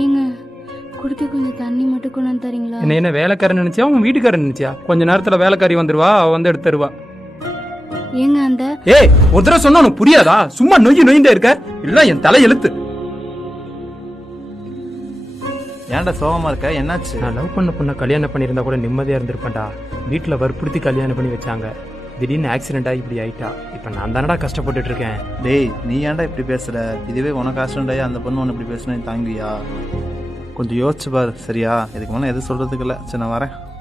ஏங்க குடிக்க கொஞ்சம் தண்ணி மட்டும் கொண்டு வந்து தரீங்களா? என்ன வேலைக்காரன் நினைச்சியா உன் வீட்டுக்காரன் நினைச்சியா? கொஞ்ச நேரத்துல வேலைக்காரி வந்துருவா, அவ வந்து எடுத்து தருவா. ஏங்க அந்த ஏய் ஒரு தடவை சொன்னா உனக்கு புரியாதா? சும்மா நொய்ந்தே இருக்க, இல்ல என் தலை எழுத்து. ஏன்டா சோகமா இருக்க, என்னாச்சு? நான் லவ் பண்ண பொண்ணை கல்யாணம் பண்ணியிருந்தா கூட நிம்மதியா இருந்திருப்பேன்டா. வீட்டுல வற்புறுத்தி கல்யாணம் பண்ணி வச்சாங்க. திடீர்னு ஆக்சிடென்ட் ஆகி இப்படி ஆயிட்டா. இப்ப நான் தானடா கஷ்டப்பட்டுட்டு இருக்கேன். டேய் நீ ஏன்டா இப்படி பேசுற? இதுவே உனக்கு ஆக்சிடென்ட் ஆகி அந்த பொண்ணு உன்னை இப்படி பேசுனா தாங்குவியா? கொஞ்சம் யோசிச்சு பாரு சரியா? இதுக்கு மேலே எதுவும் சொல்றதுக்கு இல்லை. சரி நான் வரேன்.